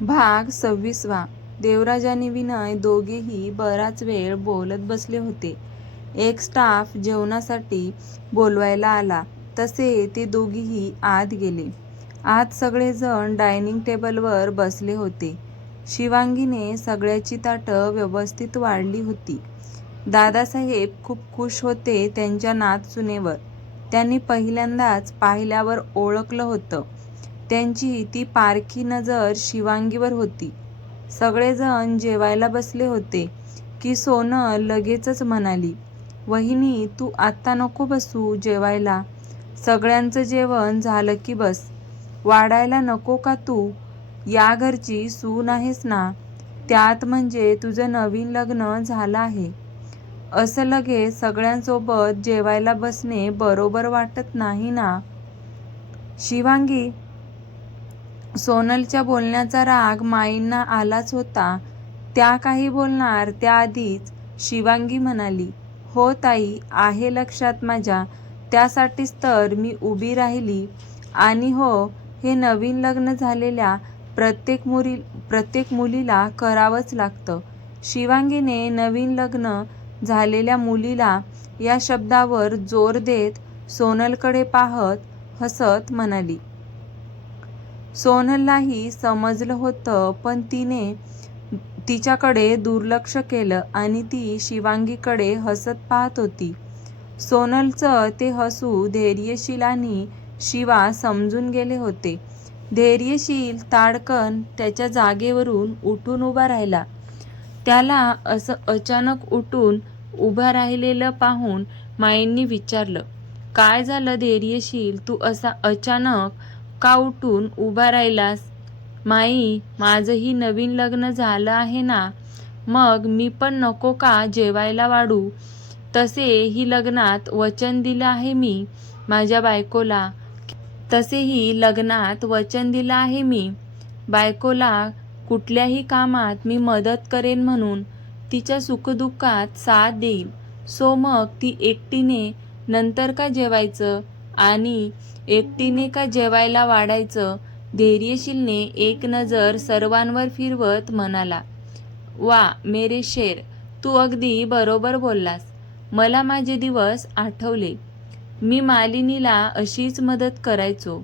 भाग 26. देवराज आणि विनय दोघेही बराच वेळ बोलत बसले होते. एक स्टाफ जेवणासाठी बोलवायला आला तसे ते दोघेही आत गेले. आत सगळेजण डायनिंग टेबलवर बसले होते. शिवांगीने सगळ्याची ताटं व्यवस्थित वाढली होती. दादासाहेब खूप खुश होते त्यांच्या नातसुनेवर. त्यांनी पहिल्यांदाच पाहिल्यावर ओळखलं होतं. त्यांची ती पारखी नजर शिवांगीवर होती. सगळेजण जेवायला बसले होते की सोनल लगेचच म्हणाली, "वहिनी, तू आत्ता नको बसू जेवायला. सगळ्यांचं जेवण झालं की बस. वाढायला नको का तू? या घरची सून आहेस ना, त्यात म्हणजे तुझं नवीन लग्न झालं आहे. असं लगेच सगळ्यांसोबत जेवायला बसणे बरोबर वाटत नाही ना." शिवांगी, सोनलच्या बोलण्याचा राग माईंना आलाच होता. त्या काही बोलणार त्याआधीच शिवांगी म्हणाली, "हो ताई, आहे लक्षात माझ्या. त्यासाठीच तर मी उभी राहिली. आणि हो, हे नवीन लग्न झालेल्या प्रत्येक मुलीला करावंच लागतं." शिवांगीने नवीन लग्न झालेल्या मुलीला या शब्दावर जोर देत सोनलकडे पाहत हसत म्हणाली. सोनललाही समजलं होतं, पण तिने तिच्याकडे दुर्लक्ष केलं आणि ती शिवांगीकडे हसत पाहत होती. सोनलचं ते हसू धैर्यशील आणि शिवा समजून गेले होते. धैर्यशील ताडकन त्याच्या जागेवरून उठून उभा राहिला. त्याला असं अचानक उठून उभं राहिलेलं पाहून माईंनी विचारलं, "काय झालं धैर्यशील, तू असा अचानक का उठून उभा राहिलास?" "माई, माझंही नवीन लग्न झालं आहे ना, मग मी पण नको का जेवायला वाढू? तसेही लग्नात वचन दिलं आहे मी माझ्या बायकोला कुठल्याही कामात मी मदत करेन म्हणून, तिच्या सुखदुःखात साथ देईन. सो मग ती एकटीने नंतर का जेवायचं आणि एकटीने का जेवायला वाढायचं?" धैर्यशीलने एक नजर सर्वांवर फिरवत म्हणाला, "वा मेरे शेर, तू अगदी बरोबर बोललास. मला माझे दिवस आठवले. मी मालिनीला अशीच मदत करायचो."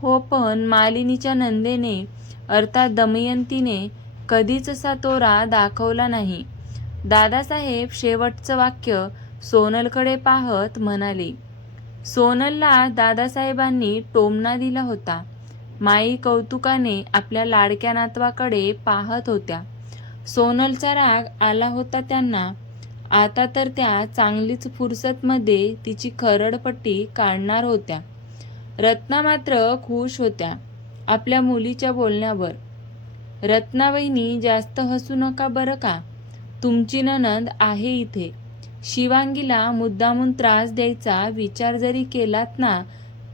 "हो, पण मालिनीच्या नंदेने अर्थात दमयंतीने कधीच असा तोरा दाखवला नाही." दादासाहेब शेवटचं वाक्य सोनलकडे पाहत म्हणाले. सोनलला दादासाहेबांनी टोमणा दिला होता. माई कौतुकाने आपल्या लाडक्या नातवाकडे पाहत होत्या. सोनलचा राग आला होता त्यांना. आता तर त्या चांगलीच फुरसतमध्ये तिची खरडपट्टी काढणार होत्या. रत्ना मात्र खुश होत्या आपल्या मुलीच्या बोलण्यावर. "रत्नावहिनी, जास्त हसू नका बरं का. तुमची नणंद आहे इथे. शिवांगीला मुद्दामून त्रास द्यायचा विचार जरी केलात ना,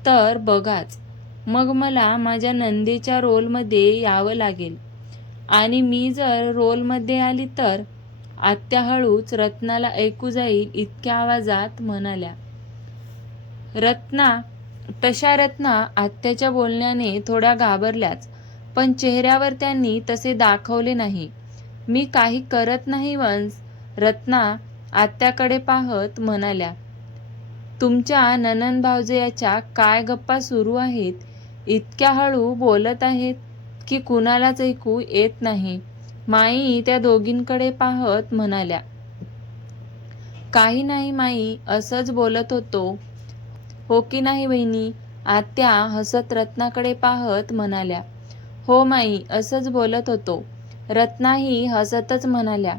तर बघाच, मग मला माझ्या नंदेच्या रोलमध्ये यावं लागेल. आणि मी जर रोलमध्ये आली तर." आत्या हळूच रत्नाला ऐकू जाईल इतक्या आवाजात म्हणाल्या. तशा रत्ना आत्याच्या बोलण्याने थोड्या घाबरल्याच, पण चेहऱ्यावर त्यांनी तसे दाखवले नाही. "मी काही करत नाही वंस." रत्ना आत्याकडे पाहत म्हणाल्या. "तुमच्या नणंद भावजयाच्या काय गप्पा सुरू आहेत? इतक्या हळू बोलत आहेत की कुणालाच ऐकू येत नाही." माई त्या दोघींकडे पाहत म्हणाल्या. "काही नाही माई, असंच बोलत होतो." "हो की नाही वहिनी?" आत्या हसत रत्नाकडे पाहत म्हणाल्या. "हो माई, असंच बोलत होतो." रत्नाही हसतच म्हणाल्या.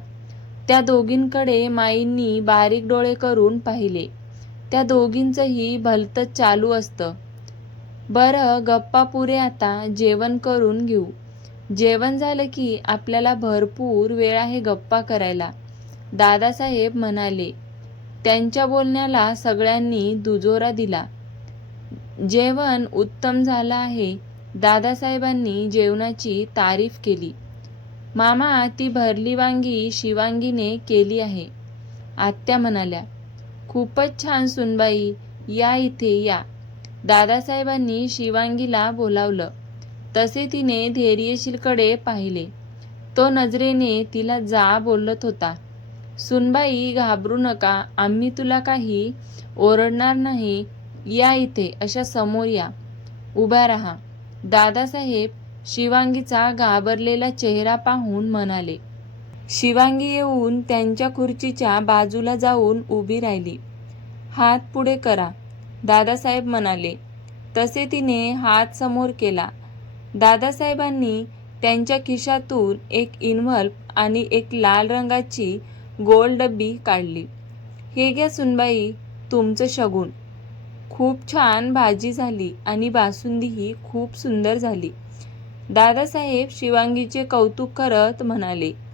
त्या दोघींकडे माईंनी बारीक डोळे करून पाहिले. त्या दोघींचंही भलतंच चालू असतं. "बरं, गप्पा पुरे, आता जेवण करून घेऊ. जेवण झालं की आपल्याला भरपूर वेळ आहे गप्पा करायला." दादासाहेब म्हणाले. त्यांच्या बोलण्याला सगळ्यांनी दुजोरा दिला. "जेवण उत्तम झालं आहे." दादासाहेबांनी जेवणाची तारीफ केली. "मामा, ती भरली वांगी शिवांगीने केली आहे." आत्या म्हणाल्या. "खूपच छान सुनबाई, या इथे या." दादासाहेबांनी शिवांगीला बोलावलं. तसे तिने धैर्यशीलकडे पाहिले. तो नजरेने तिला जा बोलत होता. सुनबाई, घाबरू नका, आम्ही तुला काही ओरडणार नाही. या इथे, अशा समोर या, उभ्या राहा. दादासाहेब शिवांगीचा घाबरलेला चेहरा पाहून म्हणाले. शिवांगी येऊन त्यांच्या खुर्चीच्या बाजूला जाऊन उभी राहिली. हात पुढे करा, दादासाहेब म्हणाले. तसे तिने हात समोर केला. दादासाहेबांनी त्यांच्या खिशातून एक इन्व्हल्प आणि एक लाल रंगाची गोल डब्बी काढली. हे घ्या सुनबाई, तुमचं शगुन. खूप छान भाजी झाली आणि बासुंदीही खूप सुंदर झाली. दादासाहेब शिवांगीचे कौतुक करत म्हणाले.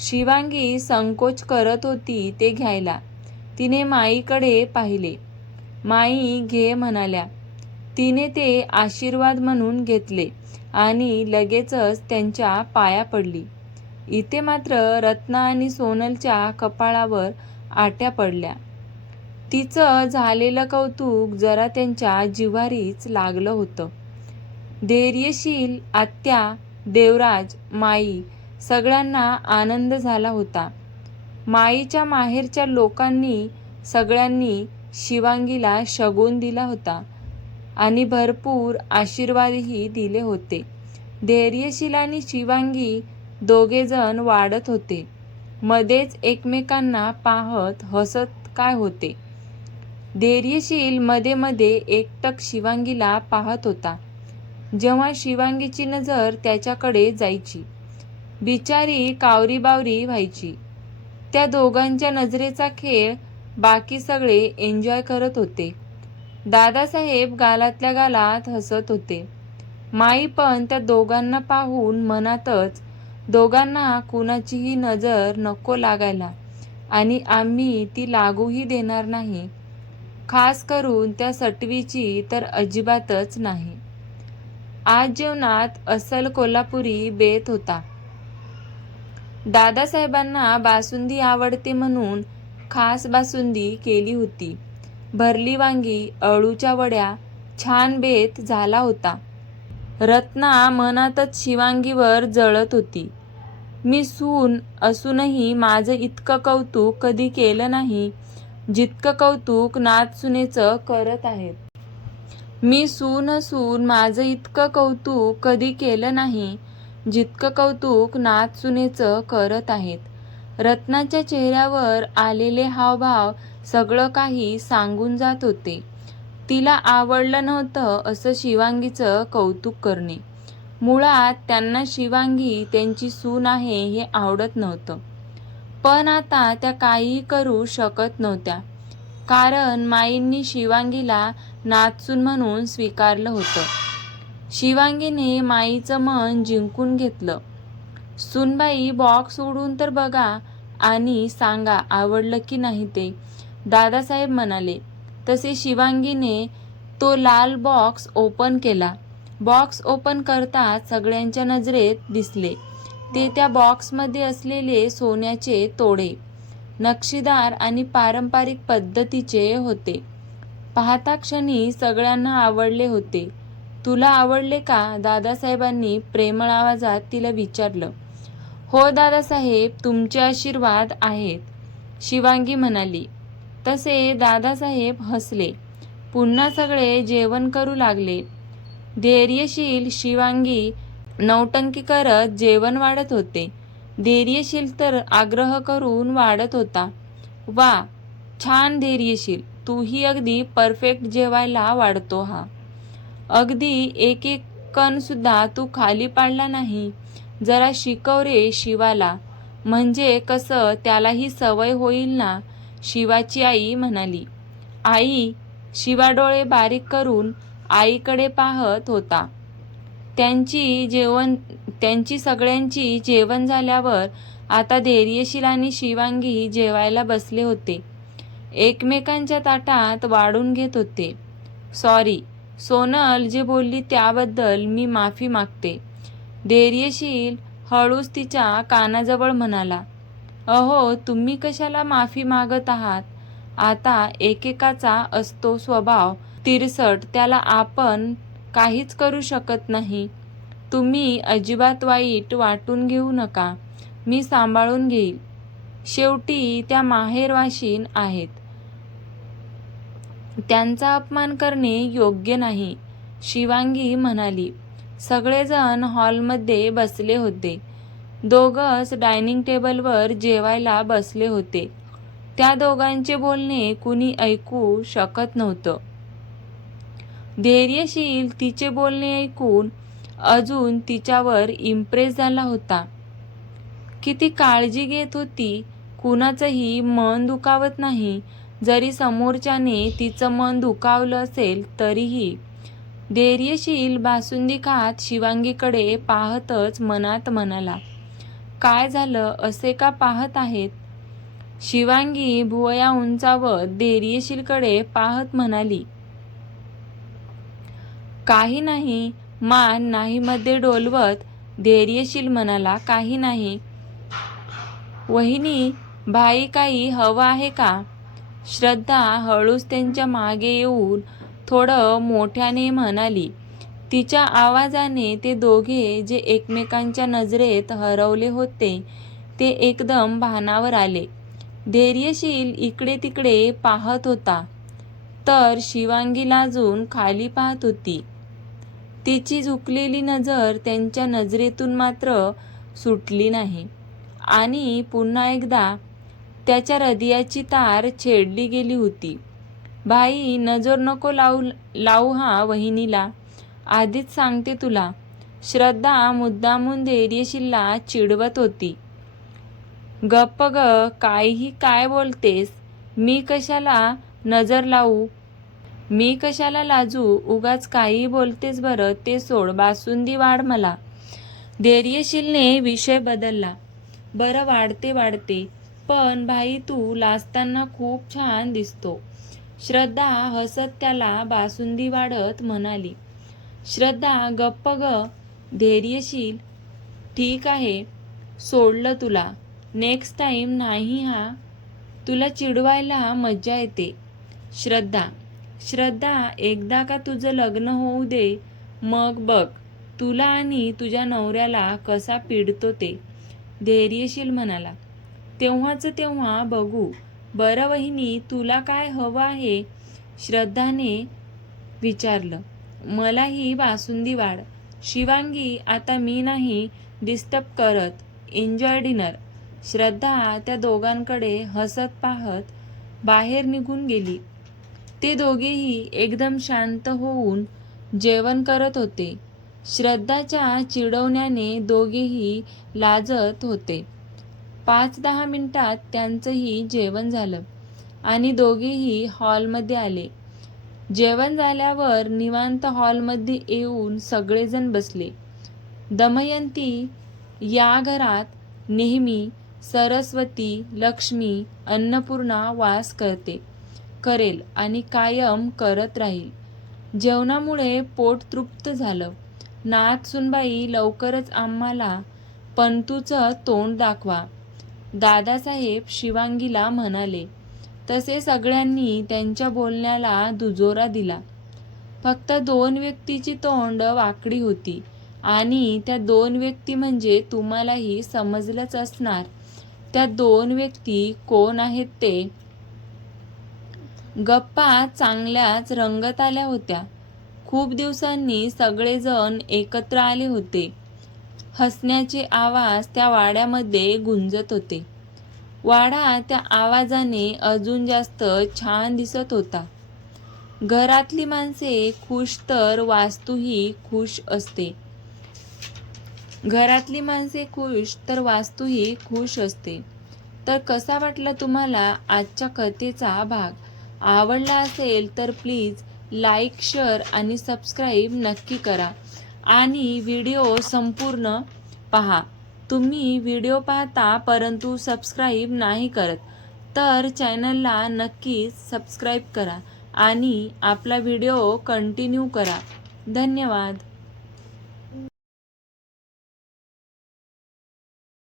शिवांगी संकोच करत होती ते घ्यायला. तिने माईकडे पाहिले. माई घे म्हणाल्या. तिने ते आशीर्वाद म्हणून घेतले आणि लगेचच त्यांच्या पाया पडली. इथे मात्र रत्ना आणि सोनलच्या कपाळावर आट्या पडल्या. तिचं झालेलं कौतुक जरा त्यांच्या जिव्हारीच लागलं होतं. धैर्यशील आत्या, देवराज, माई सगळ्यांना आनंद झाला होता. माईच्या माहेरच्या लोकांनी सगळ्यांनी शिवांगीला शगुन दिला होता आणि भरपूर आशीर्वादही दिले होते. धैर्यशील आणि शिवांगी दोघेजण वाढत होते. मध्येच एकमेकांना पाहत हसत काय होते. धैर्यशील मध्ये मध्ये एकटक शिवांगीला पाहत होता. जेव्हा शिवांगीची नजर त्याच्याकडे जायची, बिचारी कावरीबावरी व्हायची. त्या दोघांच्या नजरेचा खेळ बाकी सगळे एन्जॉय करत होते. दादासाहेब गालातल्या गालात हसत होते. माई पण त्या दोघांना पाहून मनातच, दोघांना कुणाचीही नजर नको लागायला आणि आम्ही ती लागूही देणार नाही, खास करून त्या सटवीची तर अजिबातच नाही. आज जेवणात अस्सल कोल्हापुरी बेत होता. दादासाहेबांना बासुंदी आवडते म्हणून खास बासुंदी केली होती. भरली वांगी, अळूच्या वड्या, छान बेत झाला होता. रत्ना मनातच शिवांगीवर जळत होती. मी सून असूनही माझं इतकं कौतुक कधी केलं नाही जितकं कौतुक नातसुनेचं करत आहेत. मी सून असून माझं इतकं कौतुक कधी केलं नाही जितकं कौतुक नातसुनेचं करत आहेत. रत्नाच्या चेहऱ्यावर आलेले हावभाव सगळं काही सांगून जात होते. तिला आवडलं नव्हतं असं शिवांगीचं कौतुक करणे. मुळात त्यांना शिवांगी त्यांची सून आहे हे आवडत नव्हतं. पण आता त्या काहीही करू शकत नव्हत्या, कारण माईंनी शिवांगीला नातसून म्हणून स्वीकारलं होतं. शिवांगीने माईचं मन जिंकून घेतलं. सूनबाई, बॉक्स उघडून तर बघा आणि सांगा आवडलं की नाही ते, दादासाहेब म्हणाले. तसे शिवांगीने तो लाल बॉक्स ओपन केला. बॉक्स ओपन करताच सगळ्यांच्या नजरेत दिसले ते त्या बॉक्समध्ये असलेले सोन्याचे तोडे, नक्षीदार आणि पारंपरिक पद्धतीचे होते. पाहता क्षणी सगळ्यांना आवडले होते. तुला आवडले का, दादासाहेबांनी प्रेमळ आवाजात तिला विचारलं. हो दादासाहेब, तुमचे आशीर्वाद आहेत, शिवांगी म्हणाली. तसे दादासाहेब हसले. पुन्हा सगळे जेवण करू लागले. धैर्यशील शिवांगी नौटंकी करत जेवण वाढत होते. धैर्यशील तर आग्रह करून वाढत होता. वा, छान धैर्यशील, तूही अगदी परफेक्ट जेवायला वाढतो हा. अगदी एक एक कण सुद्धा तू खाली पाडला नाही. जरा शिकव रे शिवाला, म्हणजे कसं त्यालाही सवय होईल ना, शिवाची आई म्हणाली. आई, शिवा डोळे बारीक करून आईकडे पाहत होता. त्यांची सगळ्यांची जेवण झाल्यावर आता धैर्यशील आणि शिवांगी जेवायला बसले होते. एकमेकांच्या ताटात वाढून घेत होते. सॉरी सोनल, जे बोलली त्याबद्दल मी माफी मागते, धैर्यशील हळूच तिच्या कानाजवळ म्हणाला. अहो, तुम्ही कशाला माफी मागत आहात. आता एकेकाचा असतो स्वभाव तिरसट, त्याला आपण काहीच करू शकत नाही. तुम्ही अजिबात वाईट वाटून घेऊ नका, मी सांभाळून घेईल. शेवटी त्या माहेरवाशीण आहेत, त्यांचा अपमान करणे योग्य नाही, शिवांगी म्हणाली. सगळेजण हॉलमध्ये बसले होते. दोघंच डायनिंग टेबलवर जेवायला बसले होते. त्या दोघांचे बोलणे कुणी ऐकू शकत नव्हतं. धैर्यशील तिचे बोलणे ऐकून अजून तिच्यावर इम्प्रेस झाला होता. किती काळजी घेत होती, कुणाचंही मन दुखावत नाही. जरी समोरच्याने तिचं मन दुखावलं असेल तरीही. धैर्यशील बासुंदी खात शिवांगीकडे पाहतच मनात म्हणाला, काय झालं, असे का पाहत आहेत? शिवांगी भुवया उंचावत धैर्यशीलकडे पाहत म्हणाली, काही नाही. मान नाहीमध्ये डोलवत धैर्यशील म्हणाला, काही नाही. वहिनी, भाई काही हवं आहे का? श्रद्धा हळूच त्यांच्या मागे येऊन थोडं मोठ्याने म्हणाली. तिच्या आवाजाने ते दोघे जे एकमेकांच्या नजरेत हरवले होते ते एकदम भानावर आले. धैर्यशील इकडे तिकडे पाहत होता, तर शिवांगी लाजून खाली पाहत होती. तिची झुकलेली नजर त्यांच्या नजरेतून मात्र सुटली नाही आणि पुन्हा एकदा त्याच्या हृदयाची तार छेडली गेली होती. भाई, नजर नको लावू हा वहिनीला, आधीच सांगते तुला. श्रद्धा मुद्दामून धैर्यशीलला चिडवत होती. गप्प ग, काहीही काय बोलतेस? मी कशाला नजर लावू? मी कशाला लाजू? उगाच काही बोलतेस बरं. ते सोड, बासुंदी वाढ मला. धैर्यशीलने विषय बदलला. बरं, वाढते. पण भाई, तू लाजताना खूप छान दिसतो. श्रद्धा हसत त्याला बासुंदी वाढत म्हणाली. श्रद्धा, गप्प ग. धैर्यशील, ठीक आहे, सोडलं तुला. नेक्स्ट टाईम नाही हा. तुला चिडवायला मज्जा येते. श्रद्धा, एकदा का तुझं लग्न होऊ दे, मग बघ तुला आणि तुझ्या नवऱ्याला कसा पिडतो ते. धैर्यशील म्हणाला. तेव्हाच तेव्हा बघू. बरं वहिनी, तुला काय हवं आहे? श्रद्धाने विचारलं. मला ही बासुंदी वाढ. शिवांगी, आता मी नाही डिस्टर्ब करत. Enjoy dinner. श्रद्धा त्या दोघांकडे हसत पाहत बाहेर निघून गेली. ते दोघेही एकदम शांत होऊन जेवण करत होते. श्रद्धाच्या चिडवण्याने दोघेही लाजत होते. 5-10 मिनिटात त्यांचंही जेवण झालं आणि दोघेही हॉलमध्ये आले. जेवण झाल्यावर निवांत हॉलमध्ये येऊन सगळेजण बसले. दमयंती या घरात नेहमी सरस्वती, लक्ष्मी, अन्नपूर्णा वास करेल आणि कायम करत राहील. जेवणामुळे पोट तृप्त झालं. नाथ सुनबाई, लवकरच आम्हाला पंतूचं तोंड दाखवा, दादासाहेब शिवांगीला म्हणाले. तसे सगळ्यांनी त्यांच्या बोलण्याला दुजोरा दिला. फक्त 2 व्यक्तीची तोंड वाकडी होती आणि त्या 2 व्यक्ती म्हणजे तुम्हालाही समजलंच असणार. त्या 2 व्यक्ती कोण आहेत ते? गप्पा चांगल्याच रंगत आल्या होत्या. खूप दिवसांनी सगळेजण एकत्र आले होते. हसण्याचे आवाज त्या वाड्यामध्ये गुंजत होते. वाडा त्या आवाजाने अजून जास्त छान दिसत होता. घरातली माणसे खुश तर वास्तूही खुश असते. तर कसा वाटला तुम्हाला आजच्या कथेचा भाग? आवडला असेल तर प्लीज लाईक, शेअर आणि सबस्क्राईब नक्की करा आणि व्हिडिओ संपूर्ण पहा. तुम्ही व्हिडिओ पाहता परंतु सबस्क्राईब नाही करत, तर चॅनलला नक्कीच सबस्क्राईब करा आणि आपला व्हिडिओ कंटिन्यू करा. धन्यवाद.